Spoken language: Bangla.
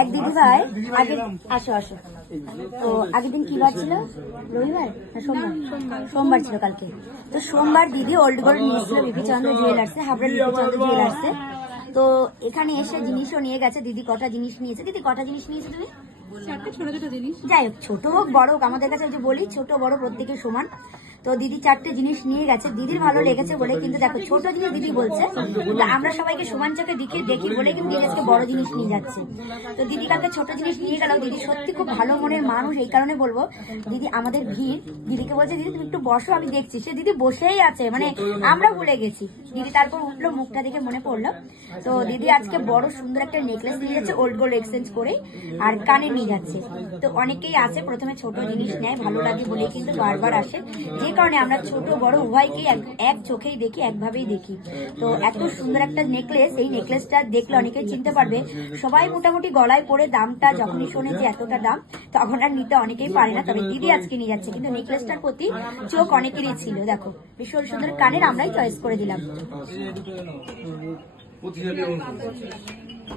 এক দিদি ভাই আগে আসো আসো তো আগের দিন কি বার ছিল? রবিবার না সোমবার? সোমবার ছিল কালকে। তো সোমবার দিদি ওল্ড গোল্ড নিয়েছিল বিপিচন্দ্র জুয়েলার্সে, হাবড়া বিপিচন্দ্র জুয়েলার্সে। তো এখানে এসে জিনিসও নিয়ে গেছে। দিদি কটা জিনিস নিয়েছে? দিদি কটা জিনিস নিয়েছে তুমি? ছোট ছোট জিনিস, যাই হোক ছোট হোক বড় হোক আমাদের কাছে ওই যে বলি ছোট বড় প্রত্যেকের সমান। তো দিদি 4টে জিনিস নিয়ে গেছে, দিদির ভালো লেগেছে বলে। কিন্তু দেখো ছোট জিনিস দিদি বলছে, কিন্তু আমরা সবাইকে সমান চোখে দেখি বলে কিন্তু দিদি আজকে বড় জিনিস নিয়ে যাচ্ছে। তো দিদি কালকে ছোট জিনিস নিয়ে গেল। দিদি সত্যি খুব ভালো মনের মানুষ, এই কারণে বলবো। দিদি আমাদের ভিড়, দিদিকে বলছে দিদি তুমি একটু বসো আমি দেখছি। সে দিদি বসেই আছে, মানে আমরা ভুলে গেছি। দিদি তারপর উঠলো, মুখটা দেখে মনে পড়লো। তো দিদি আজকে বড় সুন্দর একটা নেকলেস নিয়ে যাচ্ছে ওল্ড গোল্ড এক্সচেঞ্জ করে, আর কানে নিয়ে যাচ্ছে। তো অনেকেই আছে প্রথমে ছোট জিনিস নেয়, ভালো লাগে বলে কিন্তু বারবার আসে। যে কারণে আমরা ছোট বড় উভয়কেই এক চোখেই দেখি, একভাবেই দেখি। তো এত সুন্দর একটা নেকলেস, এই নেকলেসটা দেখলে অনেকেই চিনতে পারবে। সবাই মোটামুটি গলায় পরে দামটা যখনই শোনে যে এতটা দাম, তখন আর নিতে অনেকেই পারে না। তবে দিদি আজকে নিয়ে যাচ্ছে, কিন্তু নেকলেসটার প্রতি চোখ অনেকেরই ছিল। দেখো ভীষণ সুন্দর কানের, আমরাই চয়েস করে দিলাম।